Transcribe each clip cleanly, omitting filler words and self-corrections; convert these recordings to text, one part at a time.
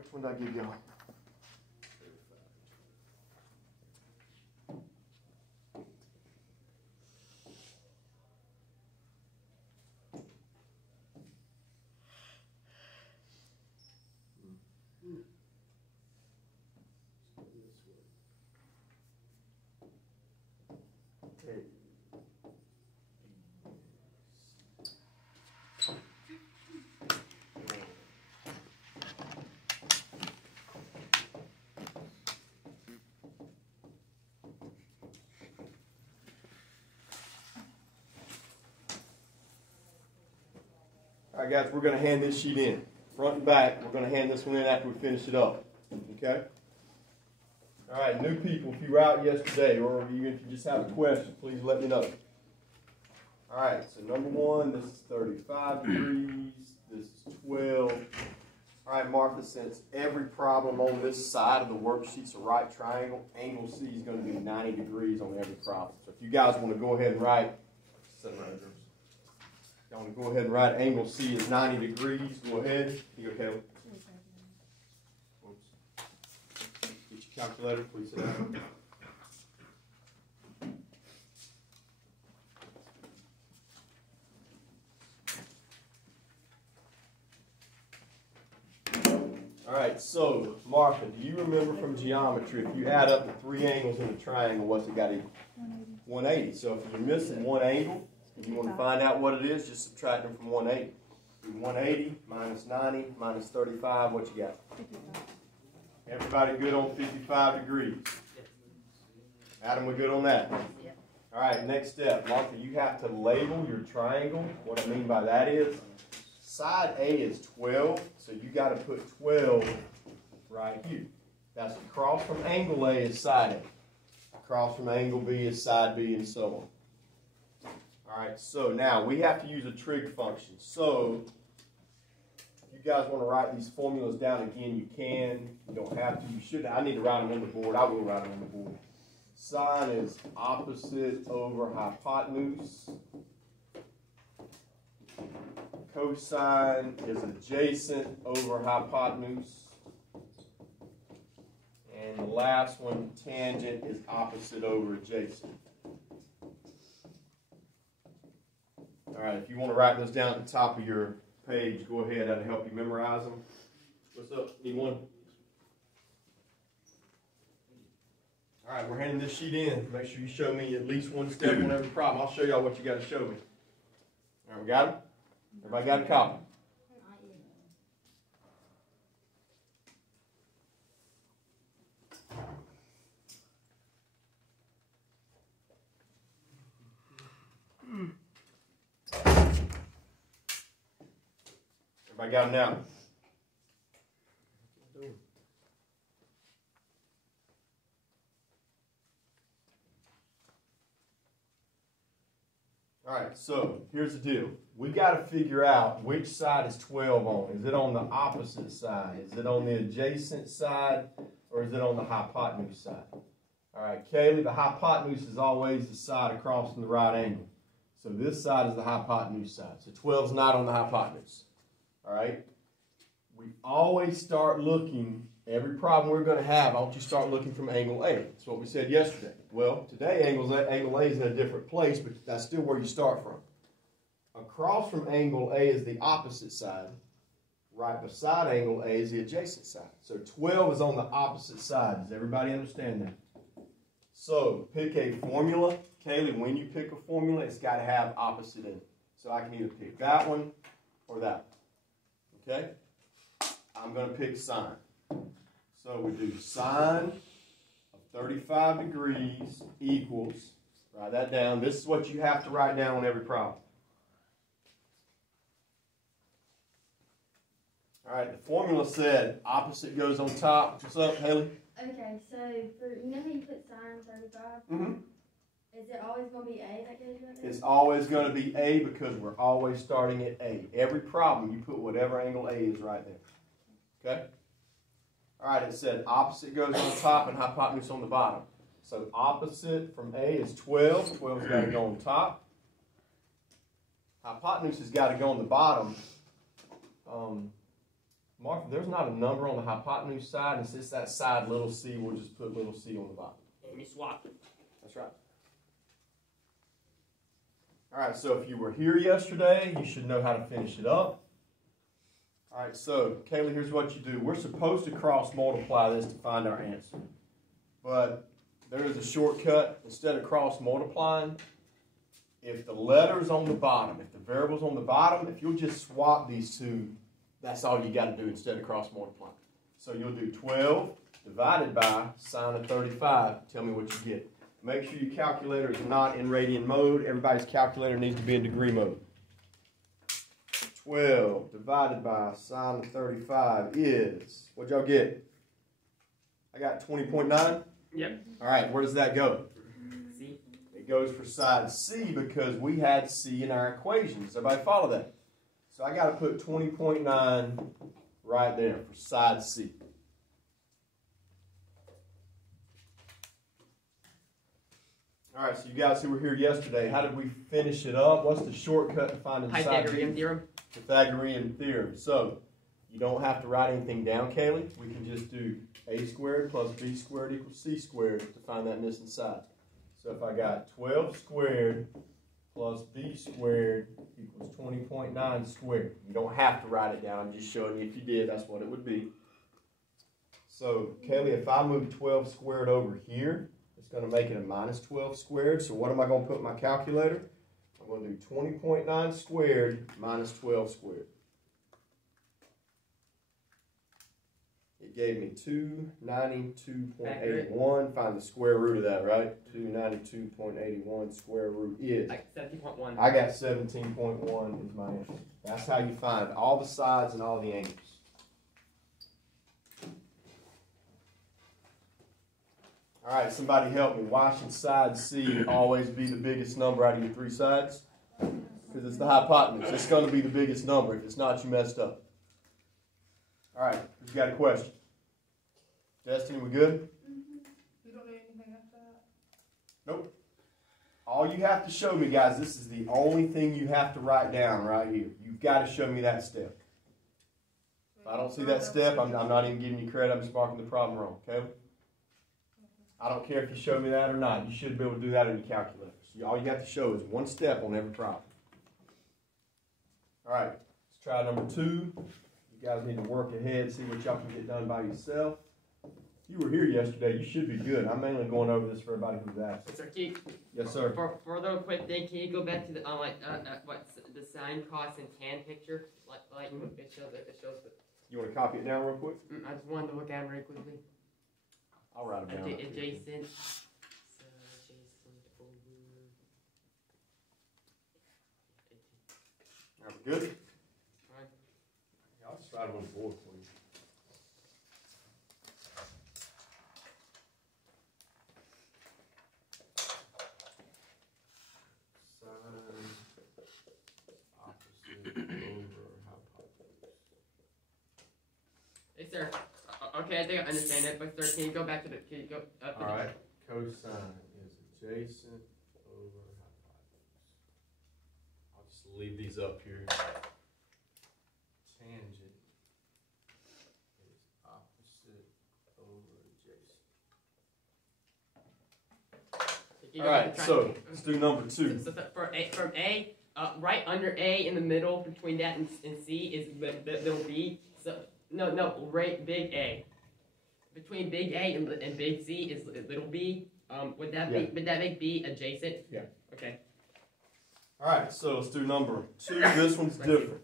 which one did I give y'all? All right, guys, we're going to hand this sheet in. Front and back, we're going to hand this one in after we finish it up. Okay? All right, new people, if you were out yesterday, or even if you just have a question, please let me know. All right, so number one, this is 35 degrees. This is 12. All right, Martha, since every problem on this side of the worksheet is a right triangle, angle C is going to be 90 degrees on every problem. So if you guys want to go ahead and write, you want to go ahead and write angle C is 90 degrees. Go ahead. You okay? Oops. Get your calculator, please sit down. All right, so Martha, do you remember from geometry, if you add up the three angles in a triangle, what's it got equal? 180. So if you're missing one angle, and you want to find out what it is, just subtract them from 180. 180 minus 90 minus 35, what you got? 55. Everybody good on 55 degrees? Adam, we good on that? Yep. All right, next step. Martha, you have to label your triangle. What I mean by that is, side A is 12, so you got to put 12 right here. That's across from angle A is side A. Across from angle B is side B, and so on. All right, so now we have to use a trig function. So if you guys want to write these formulas down again, you can. You don't have to. You should. I need to write them on the board. I will write them on the board. Sine is opposite over hypotenuse. Cosine is adjacent over hypotenuse. And the last one, tangent, is opposite over adjacent. All right, if you want to write those down at the top of your page, go ahead. That'll help you memorize them. What's up? Need one? All right, we're handing this sheet in. Make sure you show me at least one step on every problem. I'll show y'all what you got to show me. All right, we got them? Everybody got a copy? Everybody got them now? All right, so here's the deal. We got to figure out which side is 12 on. Is it on the opposite side? Is it on the adjacent side? Or is it on the hypotenuse side? All right, Kaylee, the hypotenuse is always the side across from the right angle. So this side is the hypotenuse side. So 12 is not on the hypotenuse. All right? We always start looking, every problem we're going to have, I want you to start looking from angle A. That's what we said yesterday. Well, today angle A is in a different place, but that's still where you start from. Across from angle A is the opposite side. Right beside angle A is the adjacent side. So 12 is on the opposite side. Does everybody understand that? So pick a formula. Kaylee, when you pick a formula, it's got to have opposite in it. So I can either pick that one or that one. Okay? I'm going to pick sine. So we do sine of 35 degrees equals, write that down. This is what you have to write down on every problem. All right, the formula said opposite goes on top. What's up, Haley? Okay, so you know how you put sine 35? Mm-hmm. Is it always going to be A that goes right there? It's always going to be A because we're always starting at A. Every problem, you put whatever angle A is right there. Okay? All right, it said opposite goes on top and hypotenuse on the bottom. So opposite from A is 12. 12's got to go on top. Hypotenuse has got to go on the bottom. Martha, there's not a number on the hypotenuse side. It's just that side, little c. We'll just put little c on the bottom. Let me swap. That's right. All right, so if you were here yesterday, you should know how to finish it up. All right, so, Kaylee, here's what you do. We're supposed to cross multiply this to find our answer. But there is a shortcut. Instead of cross multiplying, if the letter's on the bottom, if the variable's on the bottom, if you'll just swap these two, that's all you got to do instead of cross multiplying. So you'll do 12 divided by sine of 35. Tell me what you get. Make sure your calculator is not in radian mode. Everybody's calculator needs to be in degree mode. 12 divided by sine of 35 is, what'd y'all get? I got 20.9? Yep. All right, where does that go? C. It goes for side C because we had C in our equation. Does everybody follow that? So I got to put 20.9 right there for side C. All right, so you guys who were here yesterday, how did we finish it up? What's the shortcut to finding side Pythagorean B? theorem. Pythagorean theorem. So you don't have to write anything down, Kaylee. We can just do a squared plus b squared equals c squared to find that missing side. So if I got 12 squared plus b squared equals 20.9 squared. You don't have to write it down. I'm just showing you if you did, that's what it would be. So, Kaylee, if I move 12 squared over here, it's going to make it a minus 12 squared. So what am I going to put in my calculator? I'm going to do 20.9 squared minus 12 squared. It gave me 292.81. Find the square root of that, right? 292.81 square root is? Like 17.1. I got 17.1 is my answer. That's how you find all the sides and all the angles. All right, somebody help me. Why should side C always be the biggest number out of your three sides? Because it's the hypotenuse. It's going to be the biggest number. If it's not, you messed up. All right, who's got a question? Destiny, we good? You don't need anything after that? Nope. All you have to show me, guys, this is the only thing you have to write down right here. You've got to show me that step. If I don't see that step, I'm not even giving you credit. I'm just marking the problem wrong, okay? I don't care if you show me that or not. You should be able to do that in your calculator. So all you have to show is one step on every problem. All right, let's try number 2. You guys need to work ahead, see what y'all can get done by yourself. If you were here yesterday, you should be good. I'm mainly going over this for everybody who's asked. Sir, can you, Yes, sir. for a little quick thing, can you go back to the the sine, cos, and tan picture? Like it shows the. You want to copy it down real quick? I just wanted to look at it very quickly. I'll write it down. Adjacent. So adjacent over. All right, good? Fine. I'll just write it on the board for you. Sine opposite over hypotenuse. Hey, sir. Okay, I think I understand it, but sir, can you go back to the? Can you go up to All right, cosine is adjacent over hypotenuse. I'll just leave these up here. Tangent is opposite over adjacent. the? All right, so let's do number 2. So from A, right under A in the middle between that and C is little b. So right, big A. Between big A and big C is little b. Would that make B adjacent? Yeah. Okay. All right, so let's do number 2. This one's different.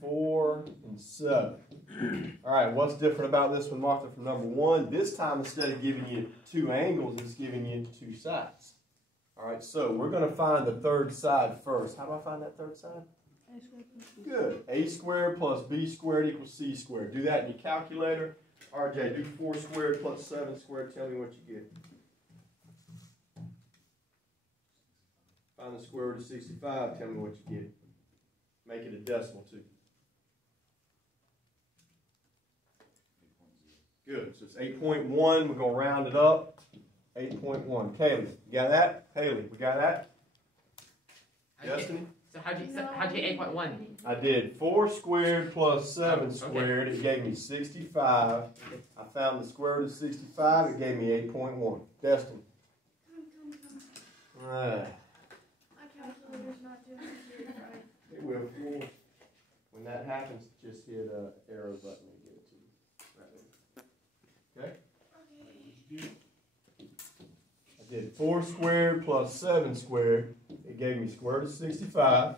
4 and 7. All right, what's different about this one, Martha, from number 1? This time, instead of giving you 2 angles, it's giving you 2 sides. All right, so we're going to find the third side first. How do I find that third side? A squared plus B. Good. A squared plus B squared equals C squared. Do that in your calculator. RJ, do 4 squared plus 7 squared. Tell me what you get. Find the square root of 65. Tell me what you get. Make it a decimal too. Good. So it's 8.1. We're going to round it up. 8.1. Kaylee, you got that? Haley, we got that? Destiny? So how'd you get 8.1? I did 4 squared plus 7 squared. It gave me 65. I found the square root of 65. It gave me 8.1. Destin. Alright. My calculator's not doing it right. It will. When that happens, just hit an arrow button and give it to you. Right there. Okay? I did 4 squared plus 7 squared. It gave me square root of 65.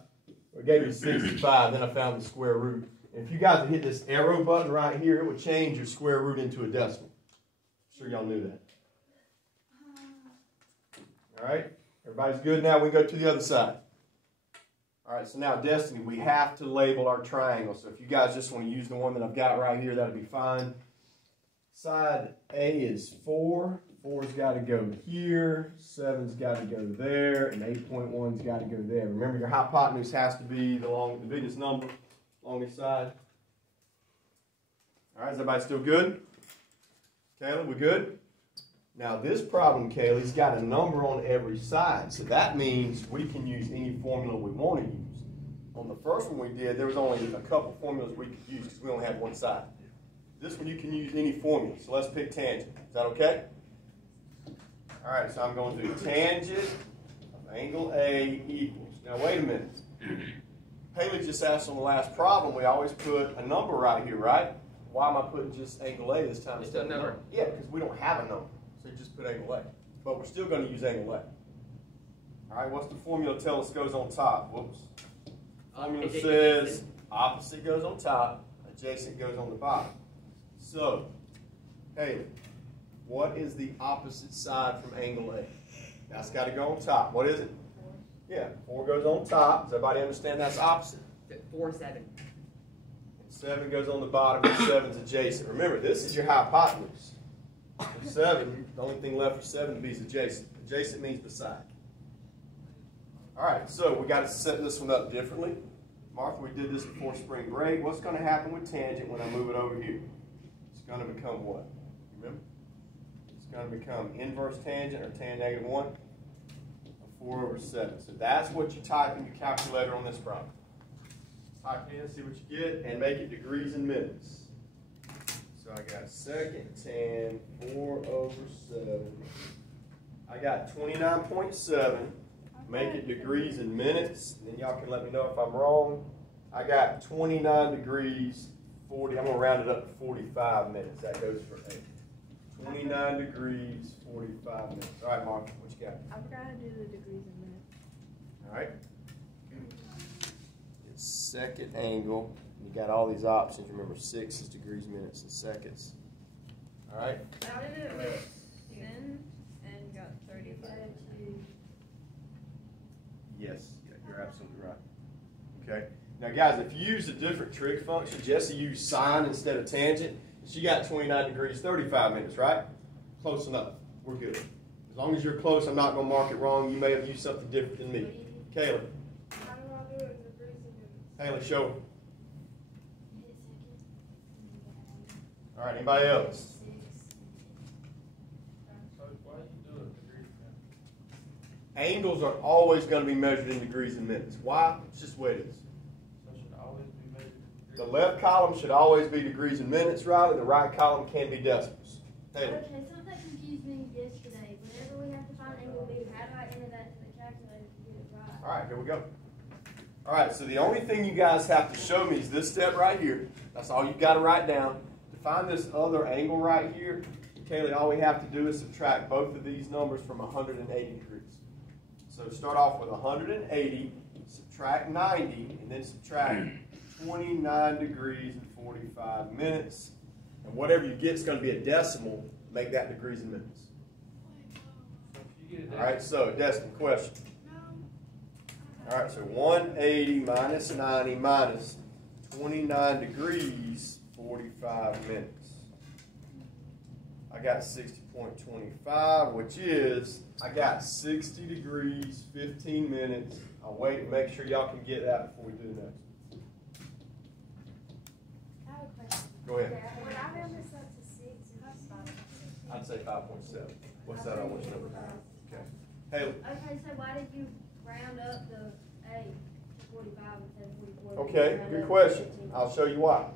It gave me 65. Then I found the square root. And if you guys hit this arrow button right here, it would change your square root into a decimal. I'm sure y'all knew that. All right? Everybody's good now? We go to the other side. All right, so now Destiny, we have to label our triangle. So if you guys just want to use the one that I've got right here, that'll be fine. Side A is 4. 4's got to go here. 7's got to go there. And 8.1's got to go there. Remember, your hypotenuse has to be the biggest number along this side. All right, is everybody still good? Kayla, we good? Now this problem, Kaylee's got a number on every side. So that means we can use any formula we want to use. On the first one we did, there was only a couple formulas we could use because we only had one side. This one you can use any formula. So let's pick tangent. Is that okay? All right, so I'm going to do tangent of angle A equals. Now wait a minute. Haley just asked on the last problem, we always put a number right here, right? Why am I putting just angle A this time instead of number? Yeah, because we don't have a number. So you just put angle A. But we're still going to use angle A. All right, what's the formula tell us goes on top? Whoops. Formula says opposite goes on top, adjacent goes on the bottom. So, Haley, what is the opposite side from angle A? That's got to go on top. What is it? 4. Yeah, 4 goes on top. Does everybody understand that's opposite? 4, 7. 7 goes on the bottom, and 7's adjacent. Remember, this is your hypotenuse. For 7, the only thing left for 7 to be is adjacent. Adjacent means beside. All right, so we got to set this one up differently. Martha, we did this before spring break. What's going to happen with tangent when I move it over here? It's going to become what? Remember? It's going to become inverse tangent, or tan negative 1, of 4 over 7. So that's what you type in your calculator on this problem. Type it in, see what you get, and make it degrees and minutes. So I got second tan 4 over 7. I got 29.7. Make it degrees and minutes. And then y'all can let me know if I'm wrong. I got 29 degrees 40. I'm going to round it up to 45 minutes. That goes for 8. 29 degrees 45 minutes. All right, Mark, what you got? I forgot to do the degrees and minutes. All right. It's second angle. You got all these options. Remember, 6 is degrees, minutes, and seconds. All right. How did it with sin and got 35? Yes, you're absolutely right. Okay. Now, guys, if you use a different trig function, Jesse used sine instead of tangent. She got 29 degrees, 35 minutes, right? Close enough. We're good. As long as you're close, I'm not going to mark it wrong. You may have used something different than me. Caleb. How do I do it? Degrees and minutes. Haley, show her. All right, anybody else? Angles are always going to be measured in degrees and minutes. Why? It's just the way it is. So should always be measured in degrees. The left column should always be degrees and minutes, Riley. The right column can be decimals. Haley. Okay, something that confused me yesterday. Whenever we have to find angle B, how do I enter that to the calculator to get it right? All right, here we go. All right, so the only thing you guys have to show me is this step right here. That's all you've got to write down. To find this other angle right here, Kaylee, all we have to do is subtract both of these numbers from 180 degrees. So start off with 180, subtract 90, and then subtract 29 degrees and 45 minutes. And whatever you get is going to be a decimal. Make that degrees and minutes. So if you get it All right, so Destin, question. All right, so 180 minus 90 minus 29 degrees, 45 minutes. I got 60.25, which is, I got 60 degrees, 15 minutes. I'll wait and make sure y'all can get that before we do the next. I have a question. Go ahead. When I round this up to 6, it's 5. I'd say 5.7. What's that on which number? Okay. Haley. Okay, so why did you round up the A to 45 instead of 44. Okay, good question. I'll show you why.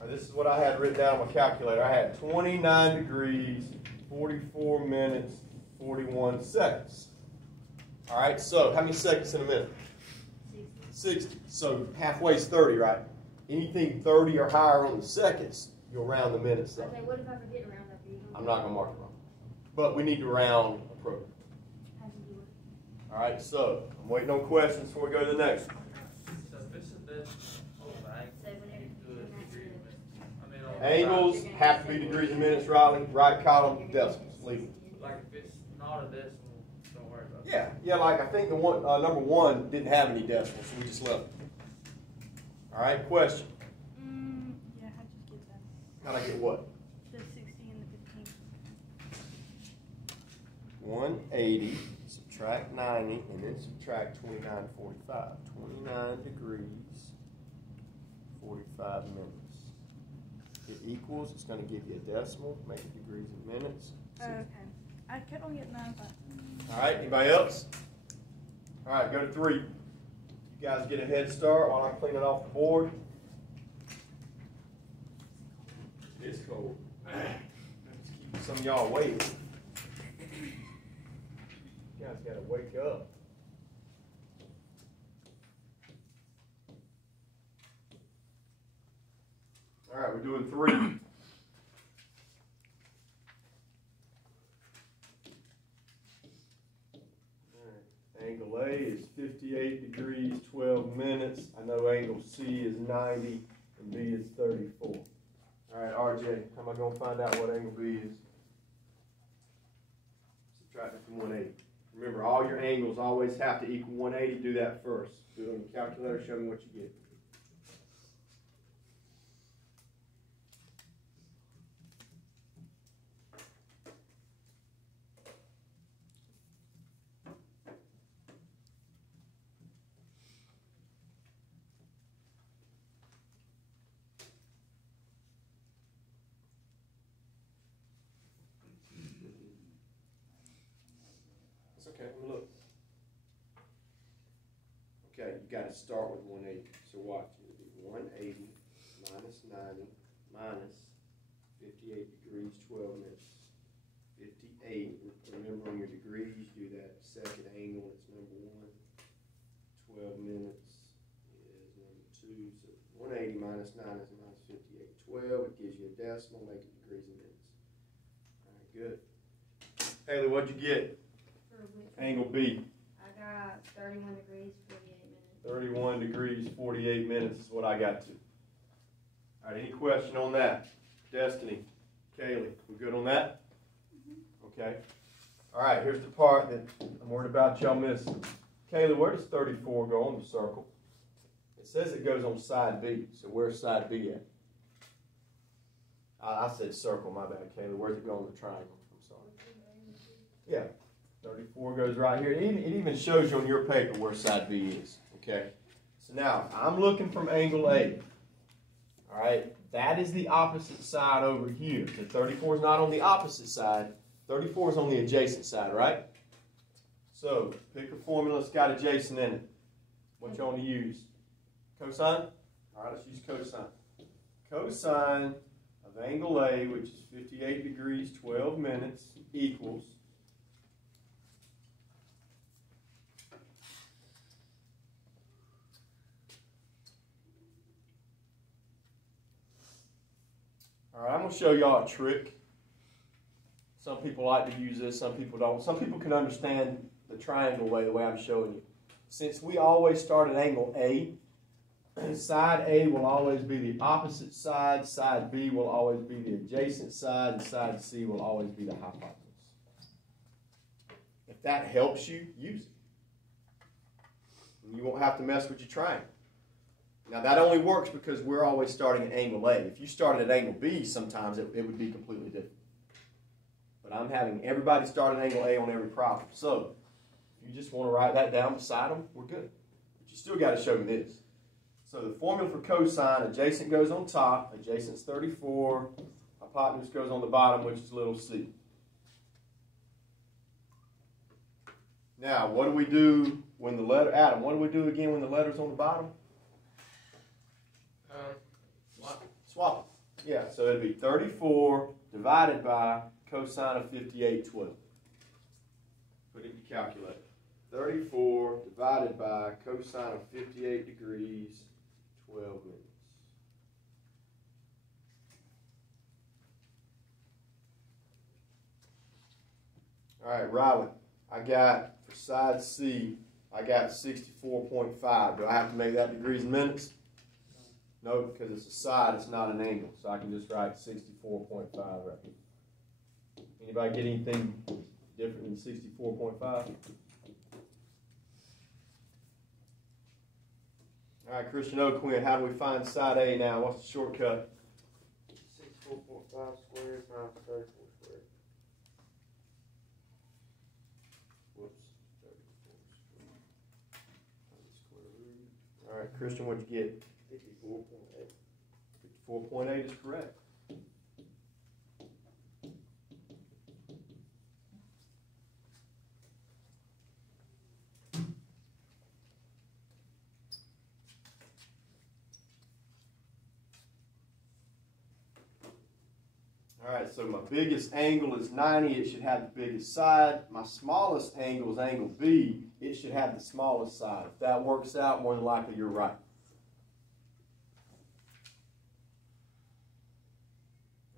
Now, this is what I had written down on my calculator. I had 29 degrees, 44 minutes, 41 seconds. All right, so how many seconds in a minute? 60. So halfway is 30, right? Anything 30 or higher on the seconds, you'll round the minutes up. Okay, what if I forget to round up? I'm not going to mark it wrong. But we need to round appropriately. How do you do it? All right, so I'm waiting on questions before we go to the next one. So this is this whole thing. So whenever You do it degree minutes. I mean, on the Angles have to be degrees and minutes, Riley. Right column, decimals, legal. side, like if it's not a decimal, don't worry about it. Yeah, like I think the one number 1 didn't have any decimals, so we just left it. All right, question. Yeah, how'd you get that? How'd I get what? The 60 and the 15. 180, subtract 90, and then subtract 29.45. 29 degrees, 45 minutes. It equals, it's going to give you a decimal, make it degrees and minutes. Okay. I kept on getting 9, but. All right, anybody else? All right, go to 3. You guys get a head start while I'm cleaning off the board. It's cold. Let's keep some of y'all waiting. You guys got to wake up. All right, we're doing 3. Angle A is 58 degrees, 12 minutes. I know angle C is 90 and B is 34. All right, RJ, how am I going to find out what angle B is? Subtract it from 180. Remember, all your angles always have to equal 180. Do that first. Do it on your calculator. Show me what you get. Okay, let me look. Okay, you got to start with 180. So watch. It'll be 180 minus 90 minus 58 degrees, 12 minutes. 58, remember on your degrees, do that second angle, it's number 1. 12 minutes is number 2. So 180 minus 9 is minus 58. 12, it gives you a decimal, make it degrees and minutes. All right, good. Haley, what'd you get? Angle B. I got 31 degrees, 48 minutes. 31 degrees, 48 minutes is what I got to. All right, any question on that? Destiny, Kaylee, we good on that? Okay. All right, here's the part that I'm worried about y'all missing. Kaylee, where does 34 go on the circle? It says it goes on side B, so where's side B at? I said circle, my bad, Kaylee. Where's it go on the triangle? I'm sorry. Yeah. 34 goes right here. It even shows you on your paper where side B is. Okay? So now, I'm looking from angle A. All right? That is the opposite side over here. So 34 is not on the opposite side. 34 is on the adjacent side, right? So, pick a formula that's got adjacent in it. What you want to use? Cosine? All right, let's use cosine. Cosine of angle A, which is 58 degrees, 12 minutes, equals all right, I'm going to show y'all a trick. Some people like to use this, some people don't. Some people can understand the triangle way, the way I'm showing you. Since we always start at angle A, side A will always be the opposite side, side B will always be the adjacent side, and side C will always be the hypotenuse. If that helps you, use it. And you won't have to mess with your triangle. Now that only works because we're always starting at angle A. If you started at angle B, sometimes it would be completely different. But I'm having everybody start at angle A on every problem. So if you just want to write that down beside them, we're good. But you still got to show me this. So the formula for cosine, adjacent goes on top, adjacent's 34, hypotenuse goes on the bottom, which is little c. Now, what do we do when the letter, Adam, what do we do again when the letter's on the bottom? Swap it. Yeah, so it'd be 34 divided by cosine of 58/12. Put it in your calculator. 34 divided by cosine of 58 degrees, 12 minutes. All right, Riley, I got, for side C, I got 64.5. Do I have to make that degrees and minutes? No, because it's a side, it's not an angle. So I can just write 64.5 right here. Anybody get anything different than 64.5? All right, Christian O'Quinn, how do we find side A now? What's the shortcut? 64.5 squared times 34 squared. Whoops. 34 square root. All right, Christian, what'd you get? 54.8. 54.8 is correct. All right, so my biggest angle is 90. It should have the biggest side. My smallest angle is angle B. It should have the smallest side. If that works out, more than likely you're right.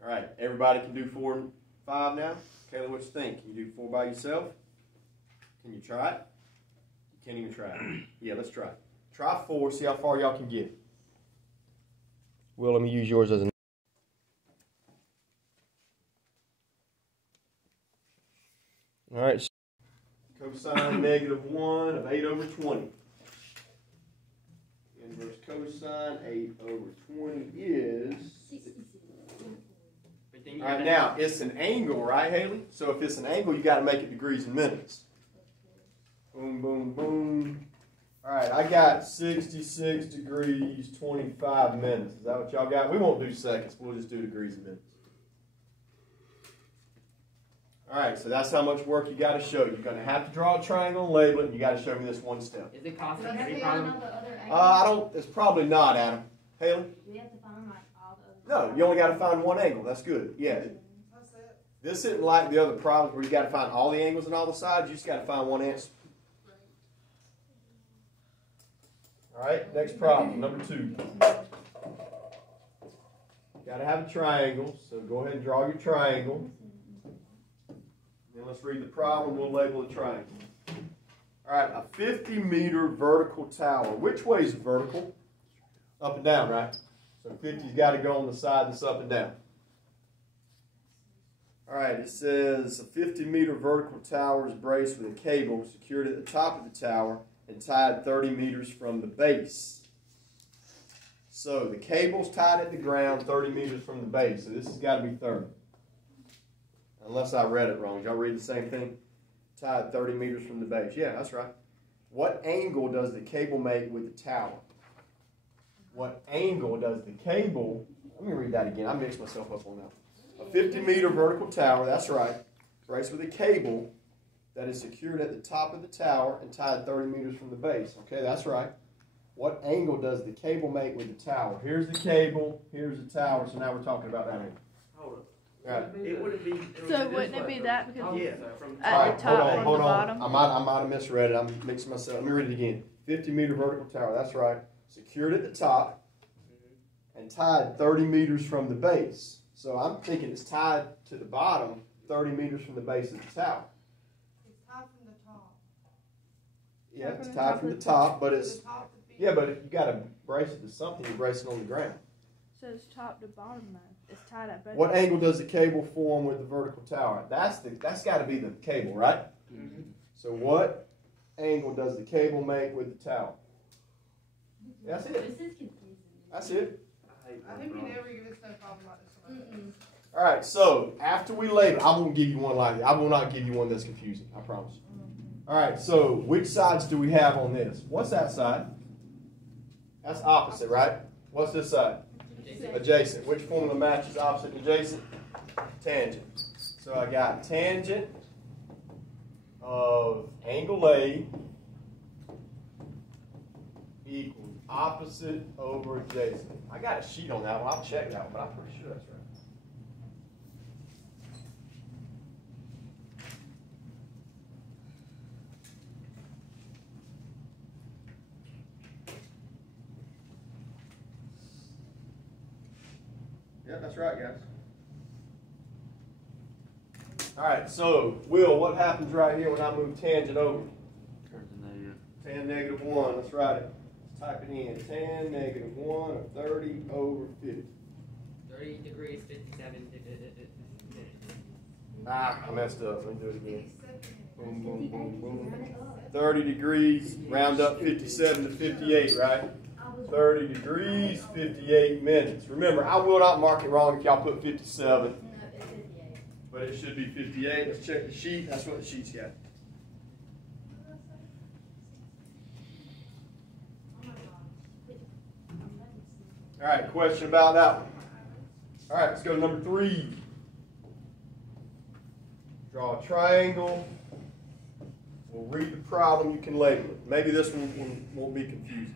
All right, everybody can do 4 and 5 now? Kayla, what you think? Can you do 4 by yourself? Can you try it? You can't even try it. Yeah, let's try it. Try 4, see how far y'all can get. Will, let me use yours as an. All right, cosine -1 of 8 over 20. Inverse cosine 8 over 20 is... All right, now, it's an angle, right, Haley? So if it's an angle, you got to make it degrees and minutes. Boom, boom, boom. All right, I got 66 degrees, 25 minutes. Is that what y'all got? We won't do seconds. We'll just do degrees and minutes. All right, so that's how much work you got to show. You're going to have to draw a triangle and label it, and you got to show me this one step. Is it cosine Do we have every to find problem? all the other I angles? don't, it's probably not, Adam. Haley? Do we have to find like all the other? No, you only got to find one angle. That's good. Yeah. This isn't like the other problems where you got to find all the angles and all the sides. You just got to find one answer. All right, next problem, number 2. Got to have a triangle, so go ahead and draw your triangle. Then let's read the problem. We'll label the triangle. All right, a 50-meter vertical tower. Which way is vertical? Up and down, right? So 50's got to go on the side that's up and down. All right, it says a 50-meter vertical tower is braced with a cable secured at the top of the tower and tied 30 meters from the base. So the cable's tied at the ground 30 meters from the base. So this has got to be 30. Unless I read it wrong. Y'all read the same thing? Tied 30 meters from the base. Yeah, that's right. What angle does the cable make with the tower? What angle does the cable... Let me read that again. I mixed myself up on that. A 50-meter vertical tower, that's right, braced with a cable that is secured at the top of the tower and tied 30 meters from the base. Okay, that's right. What angle does the cable make with the tower? Here's the cable, here's the tower, so now we're talking about that angle. Hold up. Right. It wouldn't be. So wouldn't it be that because Yeah. from All right, at the top and the bottom? I might have misread it. I'm mixing myself. Let me read it again. 50-meter vertical tower, that's right. Secured at the top and tied 30 meters from the base. So I'm thinking it's tied to the bottom 30 meters from the base of the tower. It's tied from the top. Yeah, it's tied from the top, but it's... The top would be- Yeah, but if you got to brace it to something, you brace it on the ground. So it's top to bottom though. It's tied at both. What angle does the cable form with the vertical tower? That's got to be the cable, right? Mm-hmm. So what angle does the cable make with the tower? That's it. This is confusing. That's it. I think we never give us no problem like this one. All right, so after we label, I won't give you one like that. I will not give you one that's confusing, I promise. All right, so which sides do we have on this? What's that side? That's opposite, right? What's this side? Adjacent. Which formula matches opposite and adjacent? Tangent. So I got tangent of angle A equals opposite over adjacent. I got a sheet on that one. I'll check that one, but I'm pretty sure that's right. Yeah, that's right, guys. All right, so, Will, what happens right here when I move tangent over? Turns to negative. Tan negative 1, let's write it. Let's type it in. Tan negative 1 of 30 over 50. 30 degrees, 57 minutes. Ah, I messed up. Let me do it again. Boom, boom, boom, boom. 30 degrees, round up 57 to 58, right? 30 degrees, 58 minutes. Remember, I will not mark it wrong if y'all put 57. No, it's 58. But it should be 58. Let's check the sheet. That's what the sheet's got. All right, question about that one. All right, let's go to number 3. Draw a triangle. We'll read the problem. You can label it. Maybe this one won't be confusing.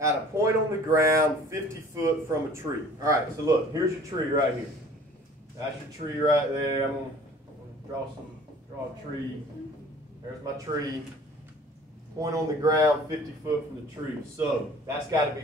At a point on the ground 50 foot from a tree. All right, so look, here's your tree right here. That's your tree right there. I'm gonna draw a tree. There's my tree. Point on the ground 50 foot from the tree. So that's got to be